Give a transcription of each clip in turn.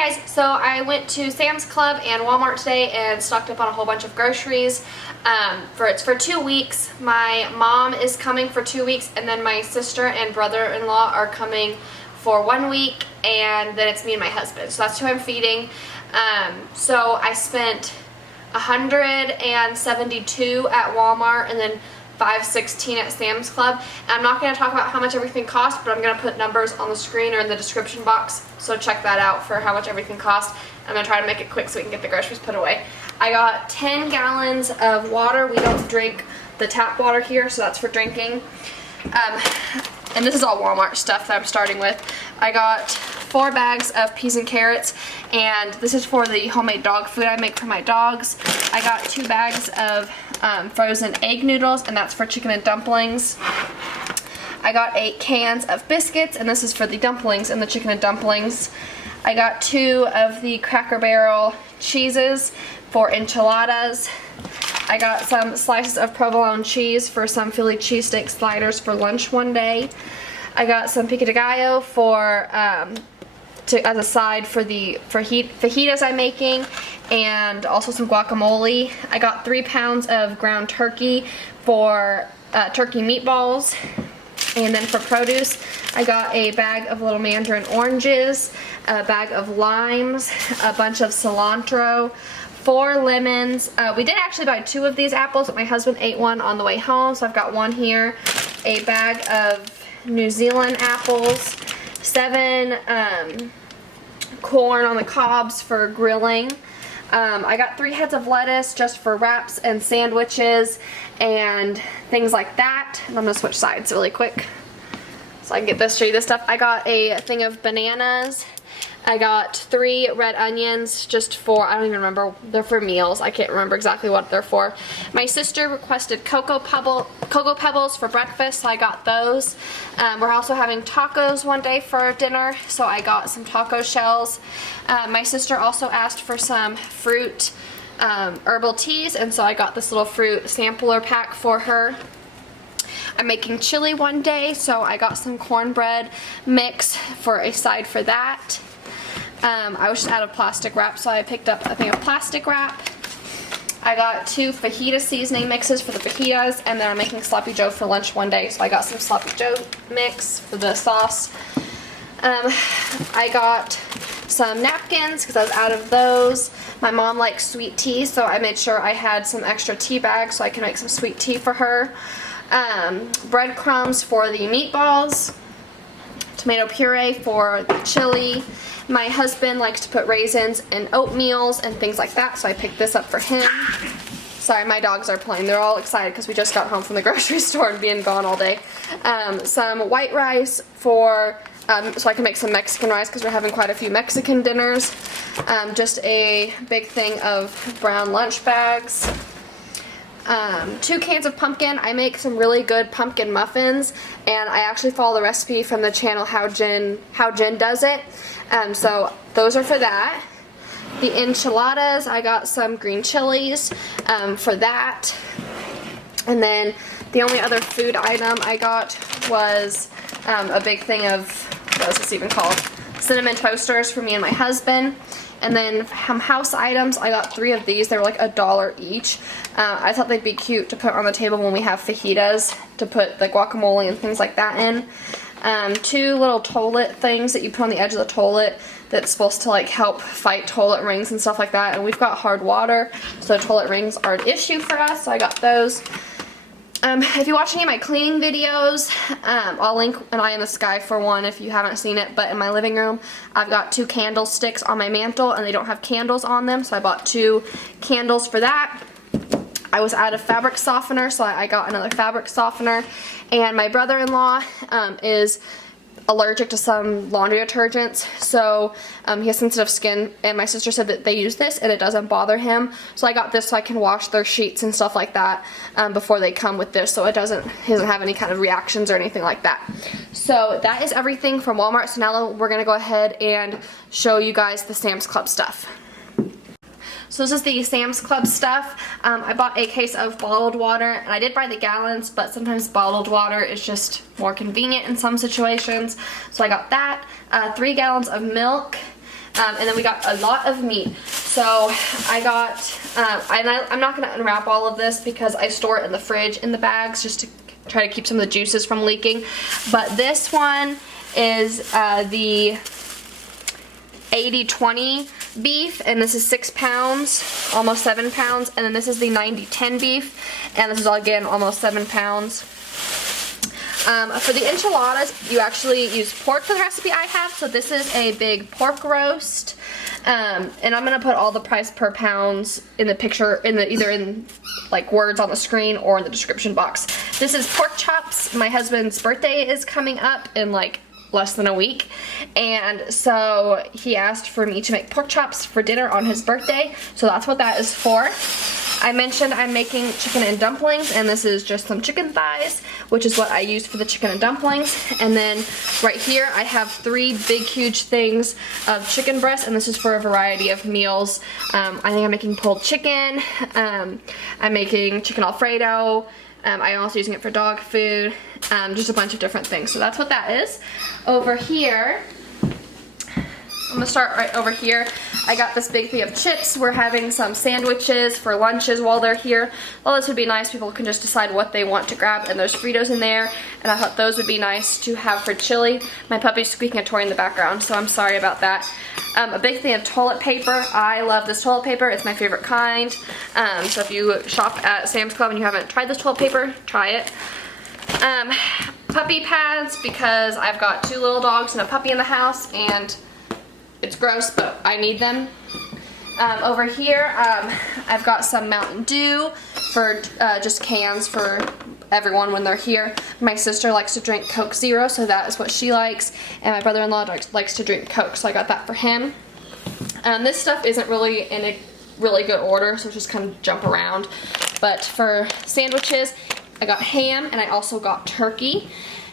Hi guys, so I went to Sam's Club and Walmart today and stocked up on a whole bunch of groceries. It's for 2 weeks. My mom is coming for 2 weeks, and then my sister and brother-in-law are coming for 1 week, and then it's me and my husband. So that's who I'm feeding. So I spent $172 at Walmart and then $516 at Sam's Club. And I'm not going to talk about how much everything cost, but I'm going to put numbers on the screen or in the description box, so check that out for how much everything cost. I'm going to try to make it quick so we can get the groceries put away. I got 10 gallons of water. We don't drink the tap water here, so that's for drinking. And this is all Walmart stuff that I'm starting with. I got 4 bags of peas and carrots, and this is for the homemade dog food I make for my dogs. I got 2 bags of frozen egg noodles, and that's for chicken and dumplings. I got 8 cans of biscuits, and this is for the dumplings and the chicken and dumplings. I got 2 of the Cracker Barrel cheeses for enchiladas. I got some slices of provolone cheese for some Philly cheesesteak sliders for lunch one day. I got some pico de gallo for as a side for the fajitas I'm making, and also some guacamole. I got 3 pounds of ground turkey for turkey meatballs. And then for produce, I got a bag of little mandarin oranges, a bag of limes, a bunch of cilantro, 4 lemons. We did actually buy 2 of these apples, but my husband ate one on the way home, so I've got 1 here. A bag of New Zealand apples, 7 corn on the cobs for grilling. I got 3 heads of lettuce just for wraps and sandwiches and things like that. And I'm going to switch sides really quick so I can show you this stuff. I got a thing of bananas. I got 3 red onions just for, I don't even remember, they're for meals. I can't remember exactly what they're for. My sister requested cocoa pebbles for breakfast, so I got those. We're also having tacos one day for dinner, so I got some taco shells. My sister also asked for some fruit herbal teas, and so I got this little fruit sampler pack for her. I'm making chili one day, so I got some cornbread mix for a side for that. I was just out of plastic wrap, so I picked up a thing of plastic wrap. I got 2 fajita seasoning mixes for the fajitas, and then I'm making sloppy joe for lunch one day, so I got some sloppy joe mix for the sauce. I got some napkins because I was out of those. My mom likes sweet tea, so I made sure I had some extra tea bags so I can make some sweet tea for her. Breadcrumbs for the meatballs. Tomato puree for the chili. My husband likes to put raisins in oatmeals and things like that, so I picked this up for him. Sorry, my dogs are playing. They're all excited because we just got home from the grocery store and being gone all day. Some white rice for, so I can make some Mexican rice because we're having quite a few Mexican dinners. Just a big thing of brown lunch bags. 2 cans of pumpkin. I make some really good pumpkin muffins, and I actually follow the recipe from the channel How Jen Does It. So those are for that. The enchiladas, I got some green chilies for that. And then the only other food item I got was a big thing of, what is this even called? Cinnamon toasters for me and my husband. And then house items, I got 3 of these. They were like $1 each. I thought they'd be cute to put on the table when we have fajitas, to put the guacamole and things like that in. 2 little toilet things that you put on the edge of the toilet that's supposed to like help fight toilet rings and stuff like that. And we've got hard water, so toilet rings are an issue for us, so I got those. If you watch any of my cleaning videos, I'll link an Eye in the Sky for one if you haven't seen it, but in my living room, I've got 2 candlesticks on my mantle, and they don't have candles on them, so I bought 2 candles for that. I was out of fabric softener, so I got another fabric softener, and my brother-in-law is allergic to some laundry detergents, so he has sensitive skin, and my sister said that they use this and it doesn't bother him, so I got this so I can wash their sheets and stuff like that before they come with this, so he doesn't have any kind of reactions or anything like that. So that is everything from Walmart. So now we're going to go ahead and show you guys the Sam's Club stuff. So this is the Sam's Club stuff. I bought a case of bottled water, and I did buy the gallons, but sometimes bottled water is just more convenient in some situations. So I got that. 3 gallons of milk, And then we got a lot of meat. So I got, I'm not going to unwrap all of this because I store it in the fridge in the bags just to try to keep some of the juices from leaking. But this one is the 80-20 beef, and this is 6 pounds, almost 7 pounds. And then this is the 90-10 beef, and this is again almost 7 pounds. For the enchiladas, you actually use pork for the recipe I have. So this is a big pork roast. And I'm going to put all the price per pounds in the picture, either in like words on the screen or in the description box. This is pork chops. My husband's birthday is coming up in like less than a week, and so he asked for me to make pork chops for dinner on his birthday, so that's what that is for. I mentioned I'm making chicken and dumplings, and this is just some chicken thighs, which is what I use for the chicken and dumplings. And then right here I have 3 big huge things of chicken breast, and this is for a variety of meals. I think I'm making pulled chicken, I'm making chicken Alfredo, I'm also using it for dog food, just a bunch of different things. So that's what that is. Over here, I'm gonna start right over here. I got this big thing of chips. We're having some sandwiches for lunches while they're here. Well, this would be nice. People can just decide what they want to grab, and there's Fritos in there, and I thought those would be nice to have for chili. My puppy's squeaking a toy in the background, so I'm sorry about that. A big thing of toilet paper. I love this toilet paper. It's my favorite kind. So if you shop at Sam's Club and you haven't tried this toilet paper, try it. Puppy pads, because I've got 2 little dogs and a puppy in the house, and it's gross, but I need them. Over here, I've got some Mountain Dew for just cans for everyone when they're here. My sister likes to drink Coke Zero, so that is what she likes. And my brother-in-law likes to drink Coke, so I got that for him. This stuff isn't really in a really good order, so just kind of jump around. But for sandwiches, I got ham, and I also got turkey.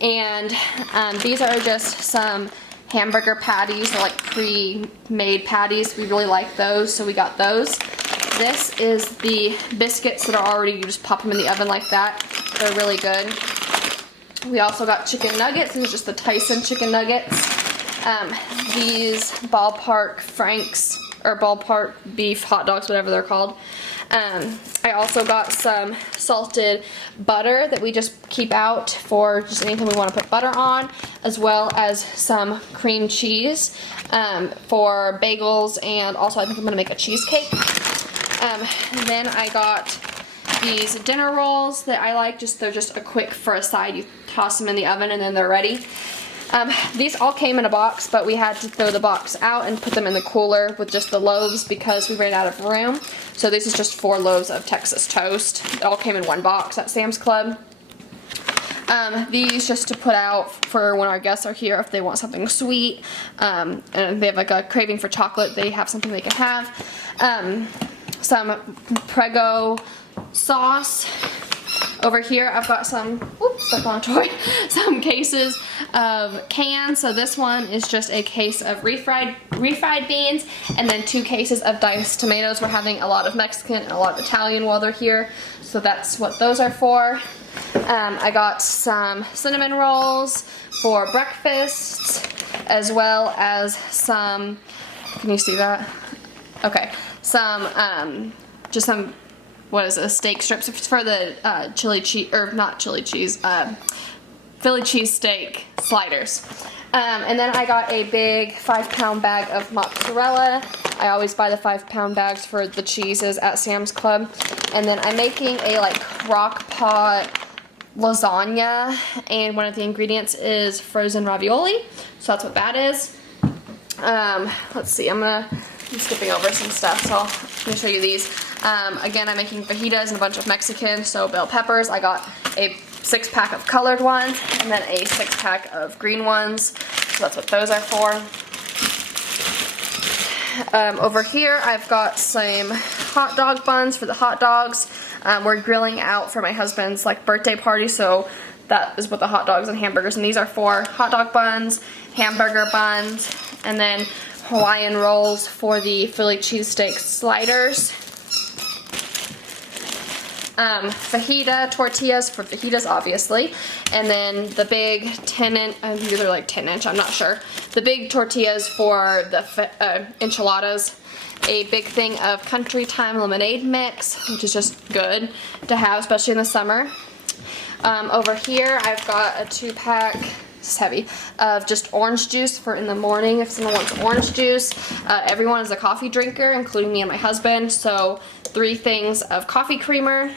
And these are just some hamburger patties. They're like pre-made patties. We really like those, so we got those. This is the biscuits that are already, you just pop them in the oven like that. They're really good. We also got chicken nuggets. These are just the Tyson chicken nuggets. These Ballpark Franks, or Ballpark beef hot dogs, whatever they're called. I also got some salted butter that we just keep out for just anything we want to put butter on, as well as some cream cheese for bagels, and also I think I'm going to make a cheesecake. Then I got these dinner rolls that I like. They're just a quick for a side. You toss them in the oven and then they're ready. These all came in a box, but we had to throw the box out and put them in the cooler with just the loaves because we ran out of room. So this is just 4 loaves of Texas toast. It all came in one box at Sam's Club. These just to put out for when our guests are here if they want something sweet, and they have like a craving for chocolate, they have something they can have. Some Prego sauce. Over here I've got some, oops, stuck on a toy, some cases of cans. So this one is just a case of refried beans, and then 2 cases of diced tomatoes. We're having a lot of Mexican and a lot of Italian while they're here, so that's what those are for. I got some cinnamon rolls for breakfast, as well as some, can you see that? Okay, some, just some, what is it, steak strips for the chili cheese, or not chili cheese, Philly cheese steak sliders. And then I got a big 5-pound bag of mozzarella. I always buy the 5-pound bags for the cheeses at Sam's Club. And then I'm making a like crock pot lasagna, and one of the ingredients is frozen ravioli. So that's what that is. Let's see, I'm skipping over some stuff, so let me show you these. Again, I'm making fajitas and a bunch of Mexican, so bell peppers. I got a 6-pack of colored ones, and then a 6-pack of green ones. So that's what those are for. Over here, I've got some hot dog buns for the hot dogs. We're grilling out for my husband's like birthday party, so that is what the hot dogs and hamburgers, and these are for hot dog buns, hamburger buns, and then Hawaiian rolls for the Philly cheesesteak sliders. fajita tortillas for fajitas, obviously, and then the big 10-inch, I think they're like 10-inch, I'm not sure, the big tortillas for the enchiladas, a big thing of Country Time lemonade mix, which is just good to have, especially in the summer. Over here, I've got a 2-pack, this is heavy, of just orange juice for in the morning if someone wants orange juice. Everyone is a coffee drinker, including me and my husband, so 3 things of coffee creamer,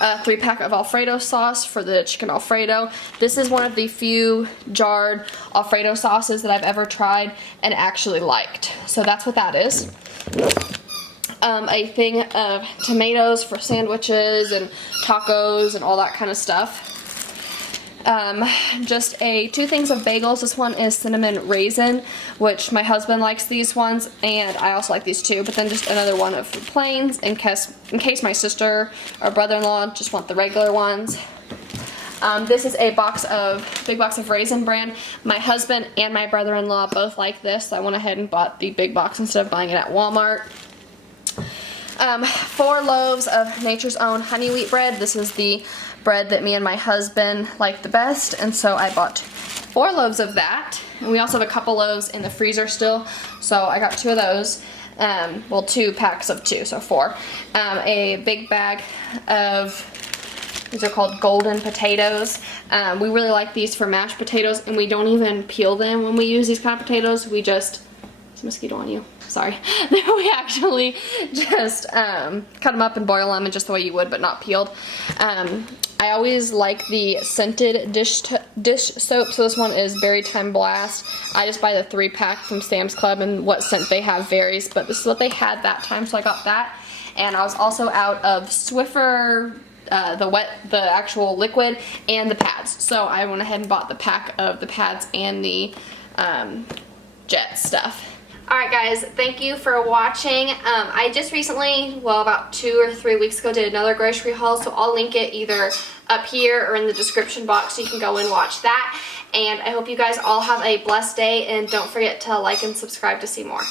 a 3-pack of Alfredo sauce for the chicken Alfredo. This is one of the few jarred Alfredo sauces that I've ever tried and actually liked. So that's what that is. A thing of tomatoes for sandwiches and tacos and all that kind of stuff. Just 2 things of bagels. This one is cinnamon raisin, which my husband likes these ones, and I also like these too, but then just another one of plains in case my sister or brother-in-law just want the regular ones. This is a big box of Raisin Bran. My husband and my brother-in-law both like this, so I went ahead and bought the big box instead of buying it at Walmart. 4 loaves of Nature's Own honey wheat bread. This is the bread that me and my husband like the best, and so I bought 4 loaves of that. And we also have a couple loaves in the freezer still, so I got 2 of those. Well, 2 packs of 2, so 4. A big bag of, these are called golden potatoes. We really like these for mashed potatoes, and we don't even peel them when we use these kind of potatoes. We just, there's a mosquito on you. Sorry. We actually just cut them up and boil them in just the way you would, but not peeled. I always like the scented dish soap, so this one is Berry Time Blast. I just buy the 3-pack from Sam's Club, and what scent they have varies, but this is what they had that time, so I got that. And I was also out of Swiffer, the actual liquid, and the pads, so I went ahead and bought the pack of the pads and the Jet stuff. Alright guys, thank you for watching. I just recently, well about 2 or 3 weeks ago, did another grocery haul, so I'll link it either up here or in the description box so you can go and watch that. And I hope you guys all have a blessed day, and don't forget to like and subscribe to see more.